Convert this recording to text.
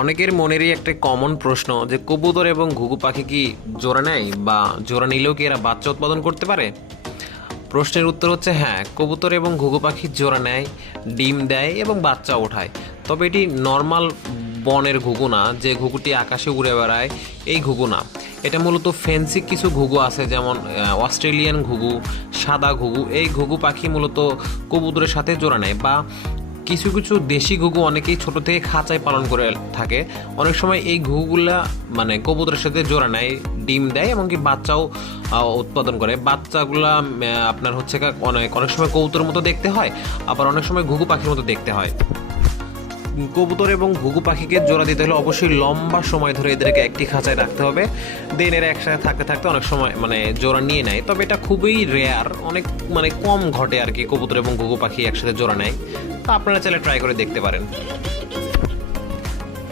অনেকের মনেরই একটা কমন প্রশ্ন যে কবুতর এবং ঘুঘু পাখি কি জোড়া নেয় বা জোড়া নিলেও কি এরা বাচ্চা উৎপাদন করতে পারে। প্রশ্নের উত্তর হচ্ছে হ্যাঁ, কবুতর এবং ঘুঘু পাখি জোড়া নেয়, ডিম দেয় এবং বাচ্চা ওঠায়। তবে এটি নর্মাল বনের ঘুঘু না, যে ঘুঘুটি আকাশে উড়ে বেড়ায় এই ঘুঘু না। এটা মূলত ফেন্সি কিছু ঘুঘু আছে, যেমন অস্ট্রেলিয়ান ঘুঘু, সাদা ঘুঘু। এই ঘুঘু পাখি মূলত কবুতরের সাথে জোড়া নেয়, বা কিছু কিছু দেশি ঘুঘু অনেকেই ছোট থেকে খাঁচায় পালন করে থাকে। অনেক সময় এই ঘুঘুগুলা মানে কবুতরের সাথে জোড়া নেয়, ডিম দেয় এবং কি বাচ্চাও উৎপাদন করে। বাচ্চাগুলা আপনার হচ্ছে অনেক অনেক সময় কবুতরের মতো দেখতে হয়, আবার অনেক সময় ঘুঘু পাখির মতো দেখতে হয়। কবুতর এবং ঘুঘু পাখিকে জোড়া দিতে হলে অবশ্যই লম্বা সময় ধরে এদেরকে একটি খাঁচায় রাখতে হবে। দেন এরা একসাথে থাকতে থাকতে অনেক সময় জোড়া নিয়ে নেয়। তবে এটা খুবই রেয়ার, অনেক কম ঘটে আর কি কবুতর এবং ঘুঘু পাখি একসাথে জোড়া নেয়। তা আপনারা চাইলে ট্রাই করে দেখতে পারেন।